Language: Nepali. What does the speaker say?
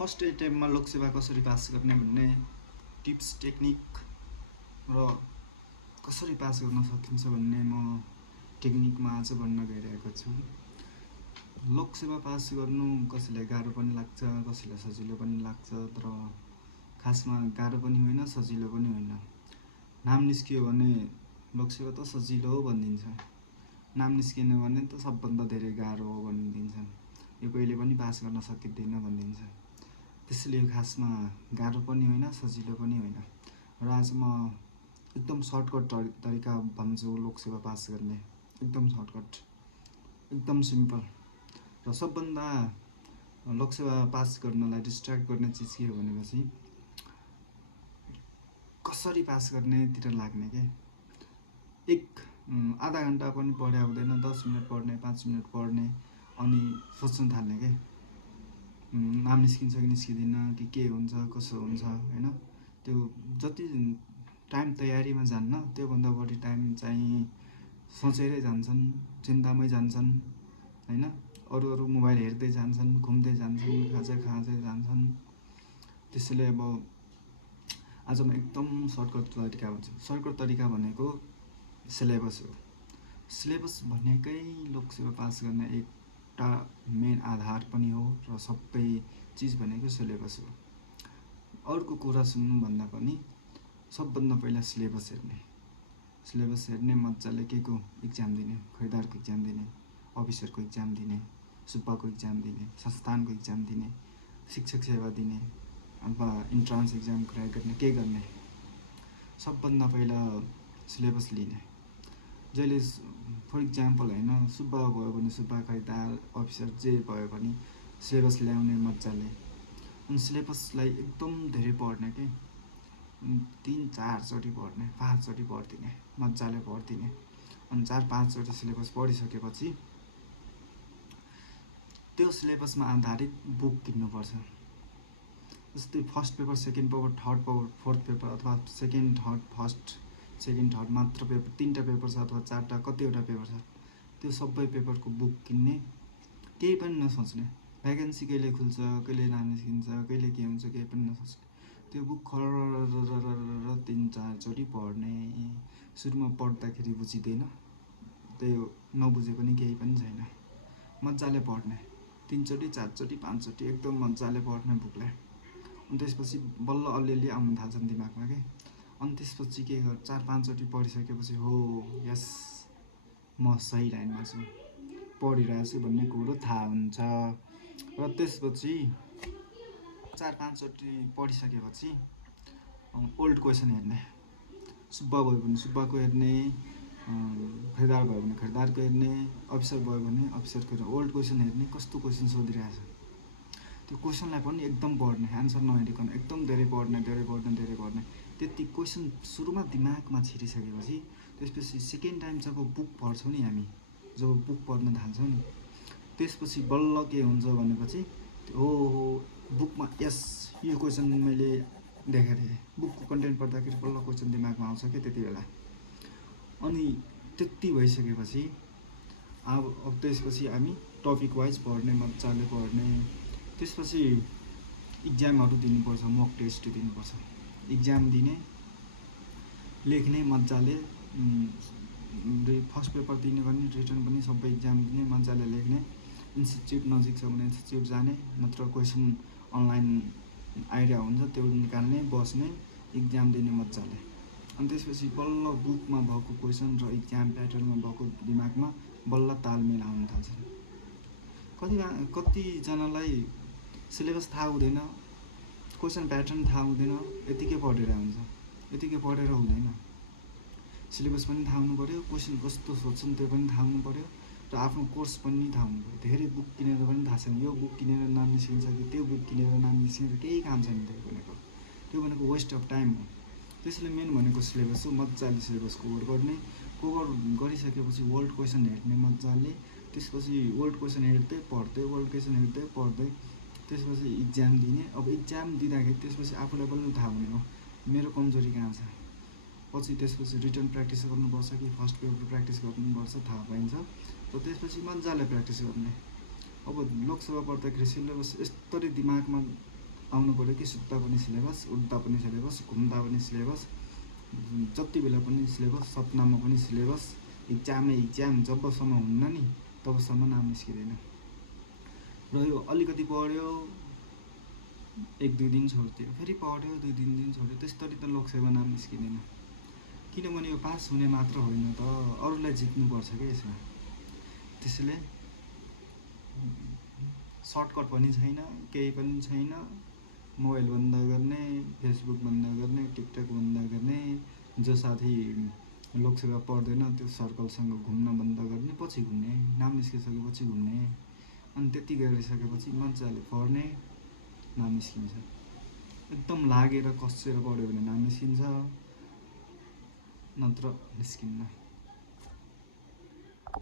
फर्स्ट एटेम्पमा लोकसेवा कसरी पास गर्ने भन्ने टिप्स टेक्निक र कसरी पास गर्न सकिन्छ भन्ने म टेक्निकमा आज भन्न गइरहेको छु। लोकसेवा पास गर्नु कसैलाई गाह्रो पनि लाग्छ, कसैलाई सजिलो पनि लाग्छ, तर खासमा गाह्रो पनि होइन, सजिलो पनि होइन। नाम निस्कियो भने लोकसेवा त सजिलो हो भनिदिन्छ, नाम निस्किएन भने त सबभन्दा धेरै गाह्रो हो भनिदिन्छ, यो कहिले पनि पास गर्न सकिँदैन भनिदिन्छ। त्यसैले यो खासमा गाह्रो पनि होइन, सजिलो पनि होइन। र आज म एकदम सर्टकट तरिका भन्छु लोकसेवा पास गर्ने, एकदम सर्टकट, एकदम सिम्पल। र सबभन्दा लोकसेवा पास गर्नलाई डिस्ट्र्याक्ट गर्ने चिज के हो भनेपछि कसरी पास गर्नेतिर लाग्ने के। आधा घन्टा पनि पढ्या हुँदैन, 10 मिनट पढ्ने, 5 मिनट पढ्ने, अनि सोच्न थाल्ने के नाम निस्किन्छ कि निस्किँदैन, कि के हुन्छ कसो हुन्छ होइन। त्यो जति टाइम तयारीमा जान्न त्योभन्दा बढी टाइम चाहिँ सोचेरै जान्छन्, चिन्तामै जान्छन् होइन। अरू मोबाइल हेर्दै जान्छन्, घुम्दै जान्छन्, खाँदै जान्छन्। त्यसैले अब आज म एकदम सर्टकट तरिका भन्छु। सर्टकट तरिका भनेको सिलेबस हो। सिलेबस भनेकै लोकसेवा पास गर्ने एउटा मेन आधार पनि हो र सबै चिज भनेको सिलेबस हो। अरूको कुरा सुन्नुभन्दा पनि सबभन्दा पहिला सिलेबस हेर्ने, मजाले केको इक्जाम दिने, खरिदारको इक्जाम दिने, अफिसरको इक्जाम दिने, सुब्बाको इक्जाम दिने, संस्थानको इक्जाम दिने, शिक्षक सेवा दिने, अब इन्ट्रान्स इक्जाम क्र्याक गर्ने, के गर्ने, सबभन्दा पहिला सिलेबस लिने। जहिले फर इक्जाम्पल होइन, सुब्बा भयो भने सुब्बा, खरिदार, अफिसर जे भयो भने सिलेबस ल्याउने मजाले। अनि सिलेबसलाई एकदम धेरै पढ्ने के, 3-4 चोटि पढ्ने, 5 चोटि पढिदिने, मजाले पढिदिने। अनि 4-5 चोटि सिलेबस पढिसकेपछि त्यो सिलेबसमा आधारित बुक किन्नुपर्छ। जस्तै first paper, second paper, third paper, fourth paper, अथवा second third, first second third मात्र पेपर, 3टा पेपर छ अथवा 4टा, कतिवटा पेपर छ, त्यो सबै पेपरको बुक किन्ने, केही पनि नसोच्ने। भ्याकेन्सी कहिले खुल्छ, कहिले नाम निस्किन्छ, कहिले के हुन्छ, केही पनि नसोच्ने। त्यो बुक खर 3-4 चोटि पढ्ने। सुरुमा पढ्दाखेरि बुझिँदैन, त्यो नबुझे पनि केही पनि छैन, मजाले पढ्ने, 3 चोटि, 4 चोटि, 5 चोटि एकदम मजाले पढ्ने बुकलाई। अनि त्यसपछि बल्ल अलिअलि आउन थाल्छन् दिमागमा के। अनि त्यसपछि के गर्छ, 4-5 चोटि पढिसकेपछि हो यस म सही लाइनमा छु, पढिरहेको छु भन्ने कुरो थाहा हुन्छ। र त्यसपछि 4-5 चोटि पढिसकेपछि ओल्ड क्वेसन हेर्ने, सुब्बा भयो भने सुब्बाको हेर्ने, खरिदार भयो भने खरिदारको हेर्ने, अफिसर भयो भने अफिसरको हेर्ने। ओल्ड क्वेसन हेर्ने, कस्तो क्वेसन सोधिरहेछ त्यो क्वेसनलाई पनि एकदम पढ्ने, आन्सर नहेरिकन एकदम धेरै पढ्ने। त्यति क्वेसन सुरुमा दिमागमा छिरिसकेपछि त्यसपछि सेकेन्ड टाइम जब बुक पढ्छौँ नि, हामी जब बुक पढ्न थाल्छौँ नि, त्यसपछि बल्ल के हुन्छ भनेपछि ओहो बुकमा यस यो क्वेसन मैले देखेको थिएँ, बुकको कन्टेन्ट पढ्दाखेरि बल्ल क्वेसन दिमागमा आउँछ क्या त्यति बेला। अनि त्यति भइसकेपछि अब त्यसपछि हामी टपिक वाइज पढ्ने, मजाले पढ्ने। त्यसपछि इक्जामहरू दिनुपर्छ, मक टेस्ट दिनुपर्छ, इक्जाम दिने, लेख्ने मजाले। फर्स्ट पेपर दिने पनि, रिटर्न पनि सबै इक्जाम दिने, मजाले लेख्ने। इन्स्टिट्युट नजिक छ भने इन्स्टिट्युट जाने, नत्र क्वेसन अनलाइन आइडिया हुन्छ त्यो निकाल्ने, बस्ने, इक्जाम दिने मजाले। अनि त्यसपछि बल्ल बुकमा भएको क्वेसन र इक्जाम प्याटर्नमा भएको दिमागमा बल्ल तालमेल आउन थाल्छ। कतिजनालाई सिलेबस थाहा हुँदैन, क्वेसन प्याटर्न थाहा हुँदैन, यतिकै पढेर हुन्छ, यतिकै पढेर हुँदैन। सिलेबस पनि थाहा हुनु पऱ्यो, क्वेसन कस्तो सोध्छन् त्यो पनि थाहा हुनु पऱ्यो, र आफ्नो कोर्स पनि थाहा हुनु पऱ्यो। धेरै बुक किनेर पनि थाहा छैन, यो बुक किनेर नाम निस्किन्छ कि त्यो बुक किनेर नाम निस्किन्छ, केही काम छैन त्यो भनेको वेस्ट अफ टाइम हो। त्यसैले मेन भनेको सिलेबस हो। मजाले सिलेबस कभर गर्ने, कभर गरिसकेपछि वर्ल्ड क्वेसन हेर्ने मजाले। त्यसपछि वर्ल्ड क्वेसन हेर्दै पढ्दै, त्यसपछि इक्जाम दिने। अब इक्जाम दिँदाखेरि त्यसपछि आफूलाई पनि थाहा हुने हो मेरो कमजोरी कहाँ छ। पछि त्यसपछि रिटर्न प्र्याक्टिस गर्नुपर्छ कि फर्स्ट पेपर प्र्याक्टिस गर्नुपर्छ, थाहा पाइन्छ। र त्यसपछि मजाले प्र्याक्टिस गर्ने। अब लोकसेवा पढ्दाखेरि सिलेबस यस्तरी दिमागमा आउनु पऱ्यो कि सुत्दा पनि सिलेबस, उठ्दा पनि सिलेबस, घुम्दा पनि सिलेबस, जति बेला पनि सिलेबस, सपनामा पनि सिलेबस, इक्जामै इक्जाम। जबसम्म हुन्न नि तबसम्म नाम निस्किँदैन। र यो अलिकति पढ्यो 1-2 दिन छोड्थ्यो, फेरि पढ्यो 2-3 दिन छोड्यो, त्यस्तरी त लोकसेवा नाम निस्किँदैन। किनभने यो पास हुने मात्र होइन त, अरूलाई जित्नुपर्छ क्या यसमा। त्यसैले सर्टकट पनि छैन, केही पनि छैन। मोबाइल बन्द गर्ने, फेसबुक बन्द गर्ने, टिकटक बन्द गर्ने, जो साथी लोकसेवा पढ्दैन त्यो सर्कलसँग घुम्न बन्द गर्ने, पछि घुम्ने, नाम निस्किसकेपछि घुम्ने, अनि त्यति गरिसकेपछि मजाले पढ्ने, नाम निस्किन्छ। एकदम लागेर कसेर पढ्यो भने नाम निस्किन्छ, नत्र निस्किन्न।